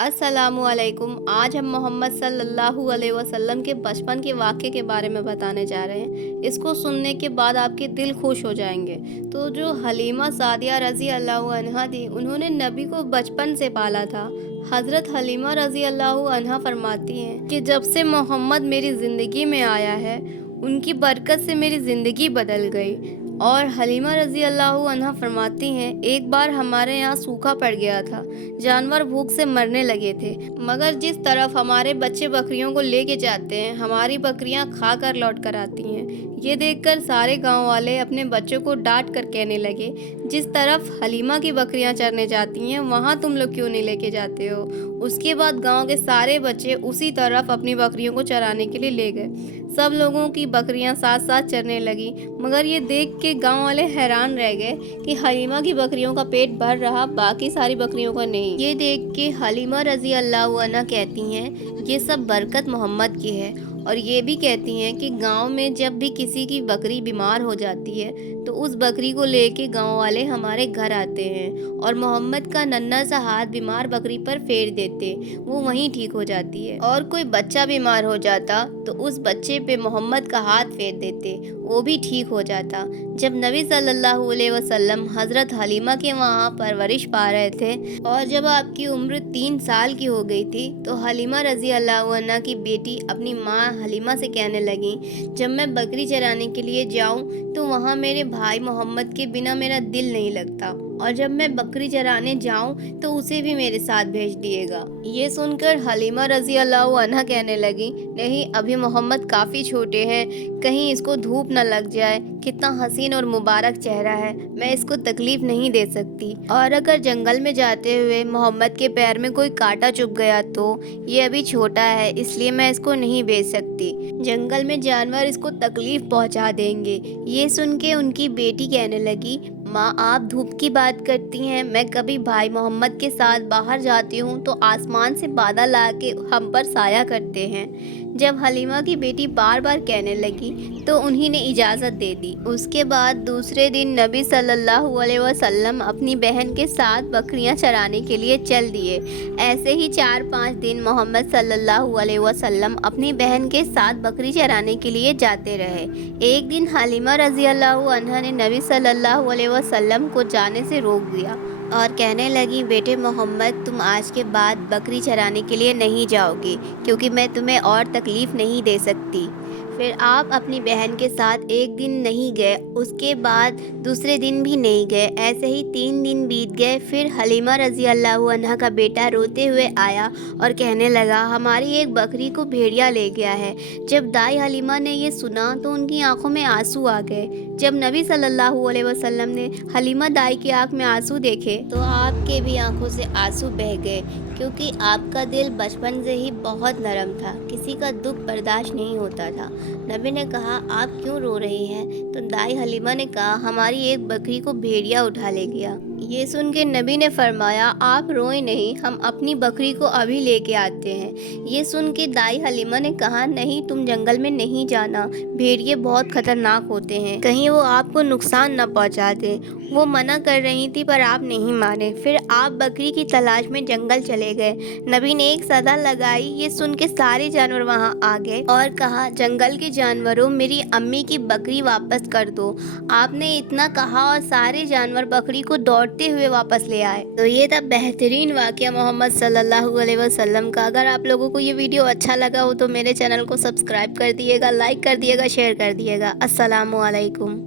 अस्सलामुअलैकुम। आज हम मोहम्मद सल्लल्लाहु अलैहि वसल्लम के बचपन के वाक़े के बारे में बताने जा रहे हैं। इसको सुनने के बाद आपके दिल खुश हो जाएंगे। तो जो हलीमा सादिया रज़ी अल्लाह अन्हा थी, उन्होंने नबी को बचपन से पाला था। हज़रत हलीमा रज़ी अल्लाह अन्हा फरमाती हैं कि जब से मोहम्मद मेरी ज़िंदगी में आया है, उनकी बरकत से मेरी ज़िंदगी बदल गई। और हलीमा रज़ी अल्लाह अन्हा फरमाती हैं, एक बार हमारे यहाँ सूखा पड़ गया था, जानवर भूख से मरने लगे थे, मगर जिस तरफ हमारे बच्चे बकरियों को लेके जाते हैं, हमारी बकरियां खा कर लौट कर आती हैं। ये देखकर सारे गांव वाले अपने बच्चों को डांट कर कहने लगे, जिस तरफ हलीमा की बकरियां चरने जाती हैं, वहाँ तुम लोग क्यों नहीं लेके जाते हो। उसके बाद गांव के सारे बच्चे उसी तरफ अपनी बकरियों को चराने के लिए ले गए। सब लोगों की बकरियां साथ साथ चरने लगी, मगर ये देख के गांव वाले हैरान रह गए कि हलीमा की बकरियों का पेट भर रहा, बाकी सारी बकरियों का नहीं। ये देख के हलीमा रज़ी अल्लाह अन्हा कहती हैं, ये सब बरकत मोहम्मद की है। और ये भी कहती हैं कि गांव में जब भी किसी की बकरी बीमार हो जाती है, तो उस बकरी को लेके गांव वाले हमारे घर आते हैं और मोहम्मद का नन्हा सा हाथ बीमार बकरी पर फेर देते, वो वहीं ठीक हो जाती है। और कोई बच्चा बीमार हो जाता तो उस बच्चे पे मोहम्मद का हाथ फेर देते, वो भी ठीक हो जाता। जब नबी सल्लल्लाहु अलैहि वसल्लम हज़रत हलीमा के वहाँ परवरिश पा रहे थे और जब आपकी उम्र 3 साल की हो गई थी, तो हलीमा रज़ी अल्लाह अन्हा की बेटी अपनी माँ हलीमा से कहने लगी, जब मैं बकरी चराने के लिए जाऊँ तो वहाँ मेरे भाई मोहम्मद के बिना मेरा दिल नहीं लगता, और जब मैं बकरी चराने जाऊं तो उसे भी मेरे साथ भेज दिएगा। ये सुनकर हलीमा रज़ी अल्लाह अन्हा कहने लगी, नहीं, अभी मोहम्मद काफ़ी छोटे हैं, कहीं इसको धूप न लग जाए, कितना हसीन और मुबारक चेहरा है, मैं इसको तकलीफ़ नहीं दे सकती। और अगर जंगल में जाते हुए मोहम्मद के पैर में कोई कांटा चुभ गया तो ये अभी छोटा है, इसलिए मैं इसको नहीं भेज सकती, जंगल में जानवर इसको तकलीफ़ पहुंचा देंगे। ये सुन के उनकी बेटी कहने लगी, माँ, आप धूप की बात करती हैं, मैं कभी भाई मोहम्मद के साथ बाहर जाती हूँ तो आसमान से बादल आके हम पर साया करते हैं। जब हलीमा की बेटी बार बार कहने लगी तो उन्हीं ने इजाज़त दे दी। उसके बाद दूसरे दिन नबी सल्लल्लाहु अलैहि वसल्लम अपनी बहन के साथ बकरियां चराने के लिए चल दिए। ऐसे ही 4-5 दिन मोहम्मद सल्लल्लाहु अलैहि वसल्लम अपनी बहन के साथ बकरी चराने के लिए जाते रहे। एक दिन हलीमा रज़ी अल्लाह अन्हा ने नबी सल्लल्लाहु अलैहि वसल्लम को जाने से रोक दिया और कहने लगी, बेटे मोहम्मद, तुम आज के बाद बकरी चराने के लिए नहीं जाओगे, क्योंकि मैं तुम्हें और तकलीफ़ नहीं दे सकती। फिर आप अपनी बहन के साथ एक दिन नहीं गए, उसके बाद दूसरे दिन भी नहीं गए। ऐसे ही 3 दिन बीत गए। फिर हलीमा रज़ी अल्लाह अन्हा का बेटा रोते हुए आया और कहने लगा, हमारी एक बकरी को भेड़िया ले गया है। जब दाई हलीमा ने ये सुना तो उनकी आंखों में आंसू आ गए। जब नबी सल्लल्लाहु अलैहि वसल्लम ने हलीमा दाई की आंख में आंसू देखे तो आपके भी आंखों से आंसू बह गए, क्योंकि आपका दिल बचपन से ही बहुत नरम था, किसी का दुख बर्दाश्त नहीं होता था। नबी ने कहा, आप क्यों रो रही हैं? तो दाई हलीमा ने कहा, हमारी एक बकरी को भेड़िया उठा ले गया। ये सुन के नबी ने फरमाया, आप रोए नहीं, हम अपनी बकरी को अभी लेके आते हैं। ये सुन के दाई हलीमा ने कहा, नहीं, तुम जंगल में नहीं जाना, भेड़िए बहुत खतरनाक होते हैं, कहीं वो आपको नुकसान न पहुंचा दें। वो मना कर रही थी पर आप नहीं माने। फिर आप बकरी की तलाश में जंगल चले गए। नबी ने एक सदा लगाई। ये सुन के सारे जानवर वहाँ आ गए और कहा, जंगल के जानवरों, मेरी अम्मी की बकरी वापस कर दो। आपने इतना कहा और सारे जानवर बकरी को दौड़ते हुए वापस ले आए। तो ये था बेहतरीन वाक़या मोहम्मद सल्लल्लाहु अलैहि वसल्लम का। अगर आप लोगों को ये वीडियो अच्छा लगा हो तो मेरे चैनल को सब्सक्राइब कर दिएगा, लाइक कर दिएगा, शेयर कर दिएगा। अस्सलामु अलैकुम।